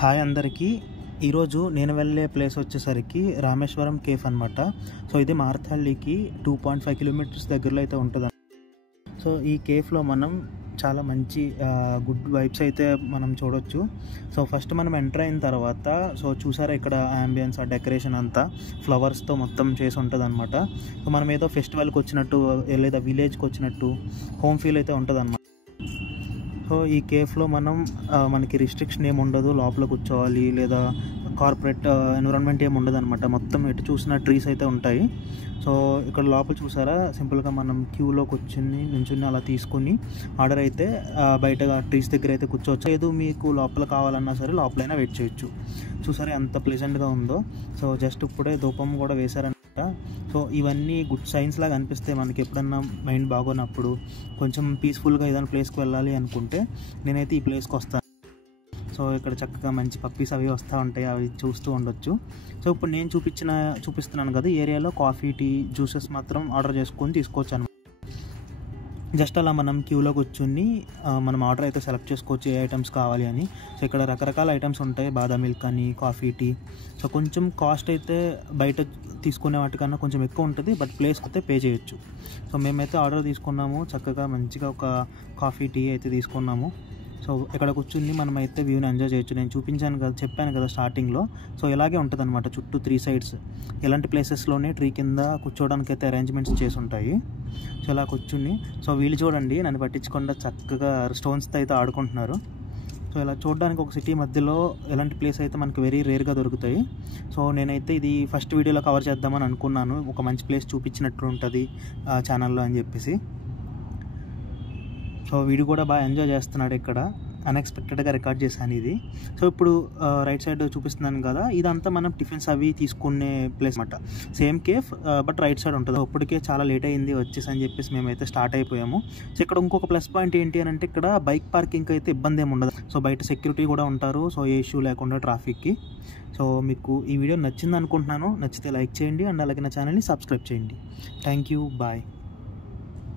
Hi అందరికీ. ఈరోజు నేను వెళ్ళే ప్లేస్ వచ్చేసరికి రామేశ్వరం కేఫ్ అనమాట. సో ఇది మారథహల్లికి 2.5 కిలోమీటర్స్ దగ్గరలో అయితే ఉంటుంది. సో ఈ కేఫ్లో మనం చాలా మంచి గుడ్ వైబ్స్ అయితే మనం చూడొచ్చు. సో ఫస్ట్ మనం ఎంటర్ అయిన తర్వాత చూసారా ఇక్కడ యాంబియన్స్, ఆ డెకరేషన్ అంతా ఫ్లవర్స్తో మొత్తం చేసి ఉంటుంది అనమాట. సో మనం ఏదో ఫెస్టివల్కి వచ్చినట్టు లేదా విలేజ్కి వచ్చినట్టు హోమ్ ఫీల్ అయితే ఉంటుంది అనమాట. సో ఈ కేఫ్లో మనకి రిస్ట్రిక్షన్ ఏమి ఉండదు, లోపల కూర్చోవాలి లేదా కార్పొరేట్ ఎన్విరాన్మెంట్ ఏమి ఉండదు అనమాట. మొత్తం ఎటు చూసిన ట్రీస్ అయితే ఉంటాయి. సో ఇక్కడ లోపల చూసారా, సింపుల్గా మనం క్యూలో నుంచుని అలా తీసుకుని ఆర్డర్ అయితే బయట ట్రీస్ దగ్గర అయితే కూర్చోవచ్చు. లేదు మీకు లోపల కావాలన్నా సరే లోపలైనా వెయిట్ చేయొచ్చు. చూసారా ఎంత ప్లెజెంట్గా ఉందో. సో జస్ట్ ఇప్పుడే ధూపం కూడా వేశారనమాట. సో ఇవన్నీ గుడ్ సైన్స్ లాగా అనిపిస్తాయి మనకి. ఎప్పుడన్నా మైండ్ బాగోనప్పుడు కొంచెం పీస్ఫుల్గా ఏదైనా ప్లేస్కి వెళ్ళాలి అనుకుంటే నేనైతే ఈ ప్లేస్కి వస్తాను. సో ఇక్కడ చక్కగా మంచి పప్పీస్ అవి వస్తూ ఉంటాయి, అవి చూస్తూ ఉండొచ్చు. సో ఇప్పుడు నేను చూపిస్తున్నాను కదా, ఏరియాలో కాఫీ, టీ, జ్యూసెస్ మాత్రం ఆర్డర్ చేసుకొని తీసుకోవచ్చు అనమాట. జస్ట్ అలా మనం క్యూలో కూర్చుని మనం ఆర్డర్ అయితే సెలెక్ట్ చేసుకోవచ్చు ఏ ఐటమ్స్ కావాలి అని. సో ఇక్కడ రకరకాల ఐటమ్స్ ఉంటాయి, బాదం మిల్క్ అని, కాఫీ, టీ. సో కొంచెం కాస్ట్ అయితే బయట తీసుకునే వాటికన్నా కొంచెం ఎక్కువ ఉంటుంది, బట్ ప్లేస్ అయితే పే చేయొచ్చు. సో మేమైతే ఆర్డర్ తీసుకున్నాము, చక్కగా మంచిగా ఒక కాఫీ, టీ అయితే తీసుకున్నాము. సో ఇక్కడ కూర్చుని మనం అయితే వ్యూని ఎంజాయ్ చేయొచ్చు. నేను చెప్పాను కదా స్టార్టింగ్లో. సో ఇలాగే ఉంటుంది అనమాట, చుట్టూ 3 సైడ్స్ ఇలాంటి ప్లేసెస్లోనే ట్రీ కింద కూర్చోవడానికి అయితే అరేంజ్మెంట్స్ చేసి ఉంటాయి. సో ఇలా కూర్చుని వీళ్ళు చూడండి నన్ను పట్టించకుండా చక్కగా స్టోన్స్తో అయితే ఆడుకుంటున్నారు. సో ఇలా చూడడానికి ఒక సిటీ మధ్యలో ఇలాంటి ప్లేస్ అయితే మనకి వెరీ రేర్గా దొరుకుతాయి. సో నేనైతే ఇది ఫస్ట్ వీడియోలో కవర్ చేద్దామని అనుకున్నాను, ఒక మంచి ప్లేస్ చూపించినట్టు ఉంటుంది ఛానల్లో అని చెప్పేసి. సో వీడు కూడా బాగా ఎంజాయ్ చేస్తున్నాడు. ఇక్కడ అన్ఎక్స్పెక్టెడ్గా రికార్డ్ చేశాను ఇది. సో ఇప్పుడు రైట్ సైడ్ చూపిస్తున్నాను కదా, ఇదంతా మనం టిఫిన్స్ అవి తీసుకునే ప్లేస్ అన్నమాట. Same cafe but right side ఉంటుంది. ఇప్పటికే చాలా లేట్ అయింది వచ్చేసి అని చెప్పేసి మేమైతే స్టార్ట్ అయిపోయాము. సో ఇక్కడ ఇంకొక ప్లస్ పాయింట్ ఏంటి అని అంటే, ఇక్కడ బైక్ పార్కింగ్ అయితే ఇబ్బంది ఏమి ఉండదు. సో బయట సెక్యూరిటీ కూడా ఉంటారు, సో ఏ ఇష్యూ లేకుండా ట్రాఫిక్కి. సో మీకు ఈ వీడియో నచ్చింది అనుకుంటున్నాను. నచ్చితే లైక్ చేయండి అండ్ అలాగే నా ఛానల్ని సబ్స్క్రైబ్ చేయండి. Thank you, bye.